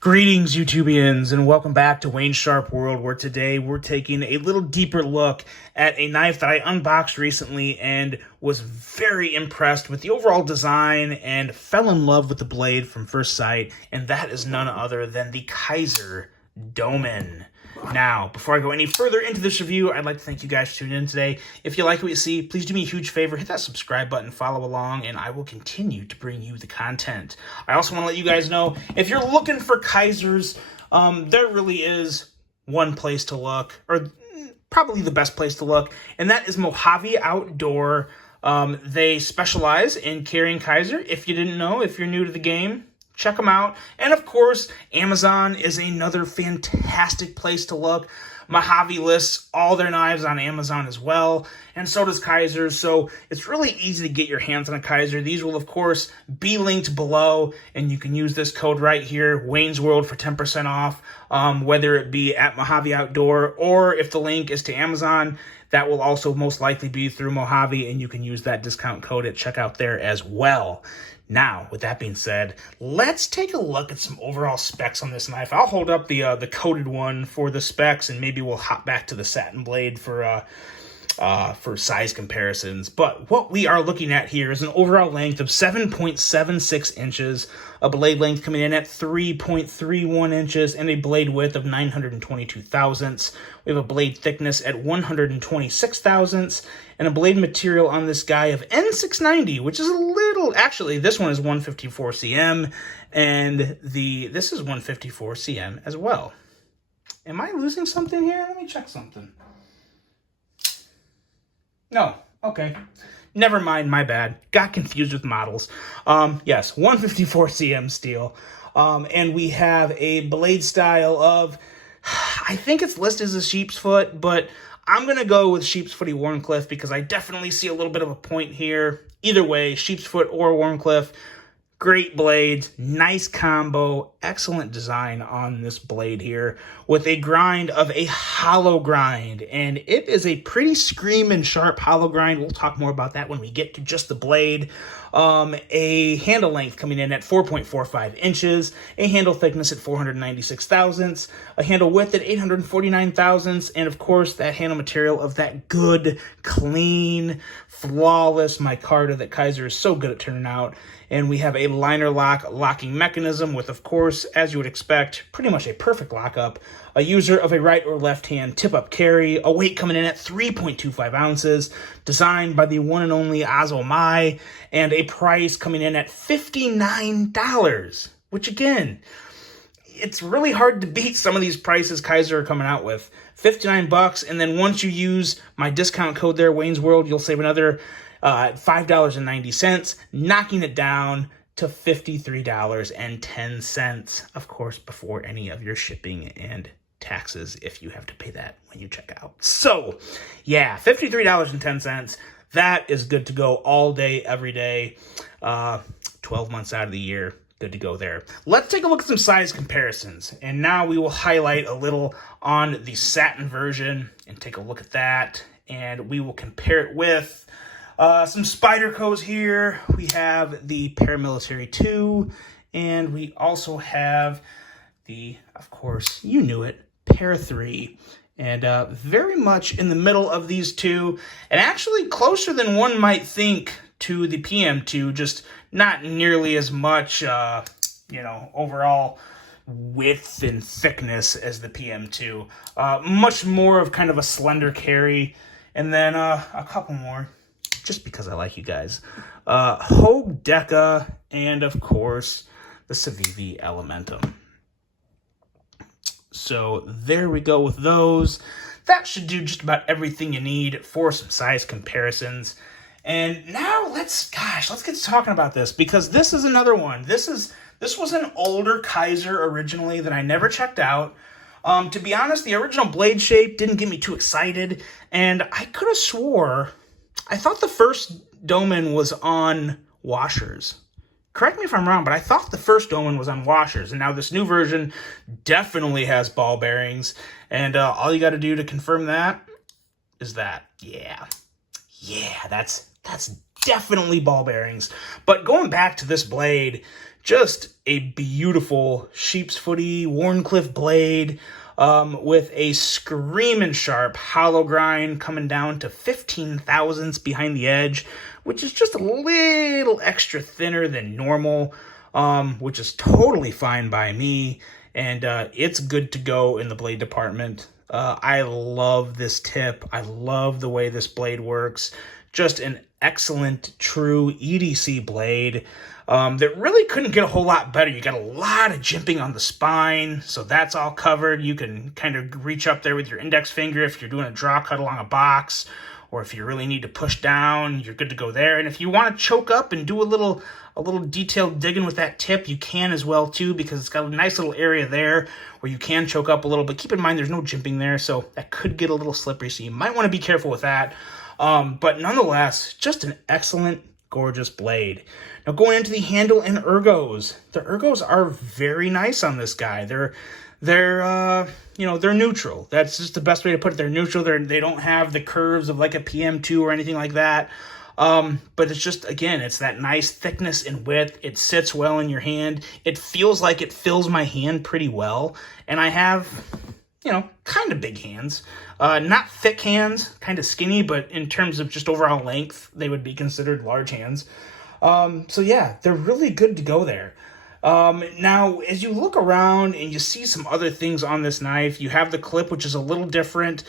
Greetings, YouTubians, and welcome back to Wayne's Sharp World, where today we're taking a little deeper look at a knife that I unboxed recently and was very impressed with the overall design and fell in love with the blade from first sight, and that is none other than the Kizer Domin. Now, before I go any further into this review, I'd like to thank you guys for tuning in today. If you like what you see, please do me a huge favor, hit that subscribe button, follow along, and I will continue to bring you the content. I also want to let you guys know, if you're looking for Kizers, there really is one place to look, or probably the best place to look, and that is Mojave Outdoor. They specialize in carrying Kizer. If you didn't know, if you're new to the game, check them out. And of course, Amazon is another fantastic place to look. Mojave lists all their knives on Amazon as well, and so does Kizer. So it's really easy to get your hands on a Kizer. These will, of course, be linked below, and you can use this code right here, Wayne's World, for 10% off, whether it be at Mojave Outdoor, or if the link is to Amazon, that will also most likely be through Mojave, and you can use that discount code at checkout there as well. Now, with that being said, let's take a look at some overall specs on this knife. I'll hold up the coated one for the specs, and maybe we'll hop back to the satin blade for size comparisons. But what we are looking at here is an overall length of 7.76 inches, a blade length coming in at 3.31 inches, and a blade width of 922 thousandths. We have a blade thickness at 126 thousandths, and a blade material on this guy of N690, which is a little, actually, this one is 154 cm, and this is 154 cm as well. Am I losing something here? Let me check something. No, okay. Never mind, my bad. Got confused with models. Yes, 154 cm steel. And we have a blade style of, I think it's listed as a sheep's foot, but I'm going to go with sheep's footy Wharncliffe because I definitely see a little bit of a point here. Either way, sheep's foot or Wharncliffe. Great blades, nice combo, excellent design on this blade here with a grind of a hollow grind, and it is a pretty screaming sharp hollow grind. We'll talk more about that when we get to just the blade. A handle length coming in at 4.45 inches, a handle thickness at 496 thousandths, a handle width at 849 thousandths, and of course that handle material of that good, clean, flawless micarta that Kizer is so good at turning out. And we have a liner lock locking mechanism with, of course, as you would expect, pretty much a perfect lockup. A user of a right or left hand tip-up carry, a weight coming in at 3.25 ounces, designed by the one and only Azo Mai, and a price coming in at $59, which again, it's really hard to beat some of these prices Kizer are coming out with. $59, and then once you use my discount code there, Wayne's World, you'll save another $5.90, knocking it down to $53.10, of course, before any of your shipping and taxes, if you have to pay that when you check out. So, yeah, $53.10. That is good to go all day, every day, 12 months out of the year. Good to go there. Let's take a look at some size comparisons. And now we will highlight a little on the satin version and take a look at that. And we will compare it with some Spydercos here. We have the Paramilitary 2, and we also have the, of course, you knew it, Para 3. And very much in the middle of these two, and actually closer than one might think to the PM2, just not nearly as much, overall width and thickness as the PM2. Much more of kind of a slender carry, and then a couple more, just because I like you guys. Hogue Deca, and of course, the Civivi Elementum. So there we go with those. That should do just about everything you need for some size comparisons. And now let's get to talking about this, because this is another one. This was an older Kizer originally that I never checked out. To be honest, the original blade shape didn't get me too excited, and I could have swore, I thought the first Domin was on washers. Correct me if I'm wrong, but I thought the first Domin was on washers, and now this new version definitely has ball bearings, and all you got to do to confirm that is that, yeah, that's definitely ball bearings. But going back to this blade, Just a beautiful sheep's footy Wharncliffe blade with a screaming sharp hollow grind coming down to 15 thousandths behind the edge, which is just a little extra thinner than normal, which is totally fine by me, and it's good to go in the blade department. I love this tip. I love the way this blade works. Just an excellent, true EDC blade that really couldn't get a whole lot better. You got a lot of jimping on the spine, so that's all covered. You can kind of reach up there with your index finger if you're doing a draw cut along a box, or if you really need to push down, you're good to go there. And if you want to choke up and do a little detailed digging with that tip, you can as well too, because it's got a nice little area there where you can choke up a little. But keep in mind, there's no jimping there, so that could get a little slippery, so you might want to be careful with that. But nonetheless, just an excellent, gorgeous blade. Now going into the handle and ergos. The ergos are very nice on this guy. They're neutral. That's just the best way to put it. They're neutral. They don't have the curves of like a PM2 or anything like that. But it's just, again, it's that nice thickness and width. It sits well in your hand. It feels like it fills my hand pretty well. And I have, kind of big hands. Not thick hands, kind of skinny, but in terms of just overall length, they would be considered large hands. So yeah, they're really good to go there. Now, as you look around and you see some other things on this knife, you have the clip, which is a little different.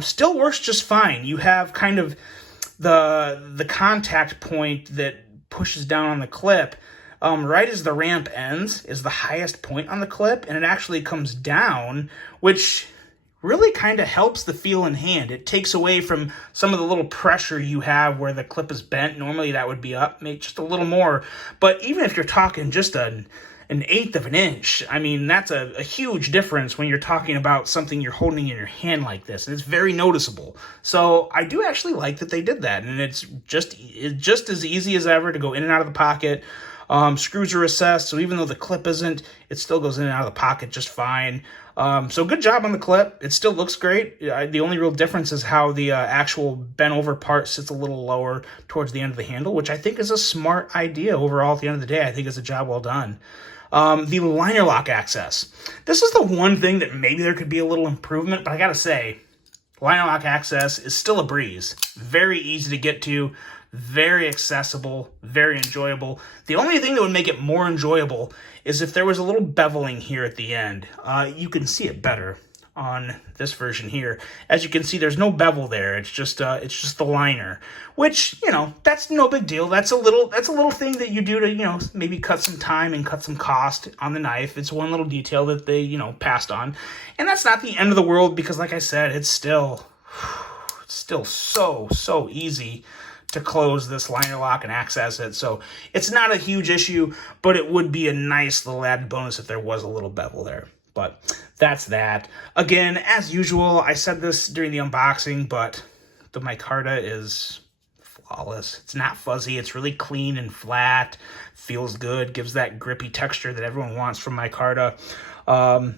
Still works just fine. You have kind of the contact point that pushes down on the clip. Right as the ramp ends is the highest point on the clip, and it actually comes down, which really kind of helps the feel in hand. It takes away from some of the little pressure you have where the clip is bent. Normally that would be up, maybe just a little more. But even if you're talking just an eighth of an inch, I mean, that's a huge difference when you're talking about something you're holding in your hand like this. And it's very noticeable. So I do actually like that they did that. And it's just as easy as ever to go in and out of the pocket. Screws are recessed, so even though the clip isn't, it still goes in and out of the pocket just fine. So good job on the clip. It still looks great. The only real difference is how the actual bent over part sits a little lower towards the end of the handle, which I think is a smart idea overall. At the end of the day, I think it's a job well done. The liner lock access. This is the one thing that maybe there could be a little improvement, but I gotta say, liner lock access is still a breeze. Very easy to get to. Very accessible, very enjoyable. The only thing that would make it more enjoyable is if there was a little beveling here at the end. You can see it better on this version here. As you can see, there's no bevel there. It's just the liner, which, that's no big deal. That's a little thing that you do to, maybe cut some time and cut some cost on the knife. It's one little detail that they, passed on. And that's not the end of the world, because like I said, it's still so easy to close this liner lock and access it. So it's not a huge issue, but it would be a nice little added bonus if there was a little bevel there. But that's that. Again, as usual, I said this during the unboxing, but the micarta is flawless. It's not fuzzy. It's really clean and flat. Feels good. Gives that grippy texture that everyone wants from micarta.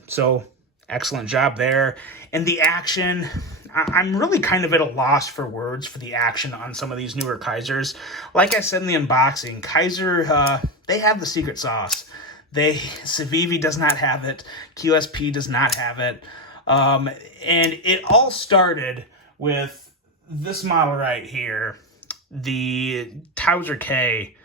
So excellent job there. And the action, I'm really kind of at a loss for words for the action on some of these newer Kizers. Like I said in the unboxing, Kizer, they have the secret sauce. Civivi does not have it. QSP does not have it. And it all started with this model right here, the Towser K,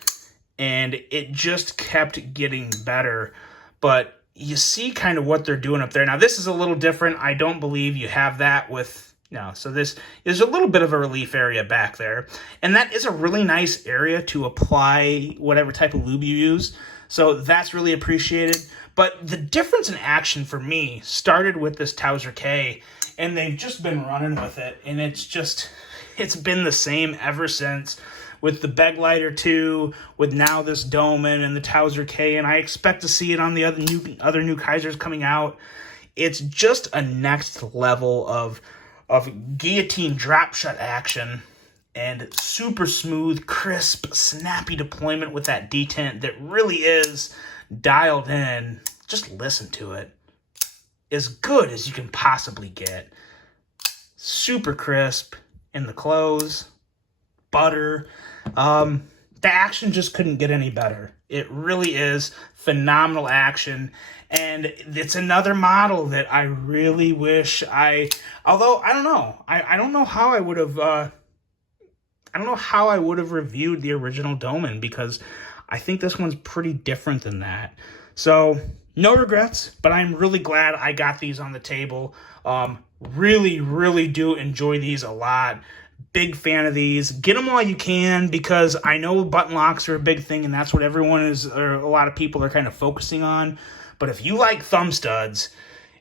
and it just kept getting better. But you see kind of what they're doing up there. Now, this is a little different. I don't believe you have that with... No, so this is a little bit of a relief area back there. And that is a really nice area to apply whatever type of lube you use. So that's really appreciated. But the difference in action for me started with this Towser K, and they've just been running with it. And it's been the same ever since, with the Beglighter 2, with now this Domin and the Towser K, and I expect to see it on the other new Kizers coming out. It's just a next level of guillotine drop shot action and super smooth, crisp, snappy deployment with that detent that really is dialed in. Just listen to it. As good as you can possibly get. Super crisp in the close. Butter. the action just couldn't get any better. It really is phenomenal action. And it's another model that I really wish although I don't know. I don't know how I would have, I don't know how I would have reviewed the original Domin, because I think this one's pretty different than that. So no regrets, but I'm really glad I got these on the table. Really, really do enjoy these a lot. Big fan of these. Get them while you can, because I know button locks are a big thing, and that's what everyone is, or a lot of people are kind of focusing on. But if you like thumb studs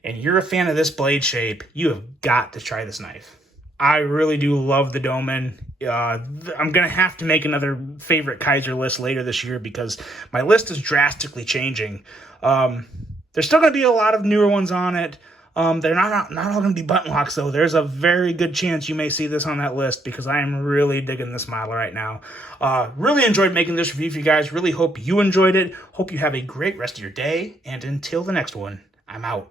and you're a fan of this blade shape, you have got to try this knife. I really do love the Domin. I'm going to have to make another favorite Kizer list later this year, because my list is drastically changing. There's still going to be a lot of newer ones on it. They're not all going to be button locks, though. There's a very good chance you may see this on that list, because I am really digging this model right now. Really enjoyed making this review for you guys. Really hope you enjoyed it. Hope you have a great rest of your day. And until the next one, I'm out.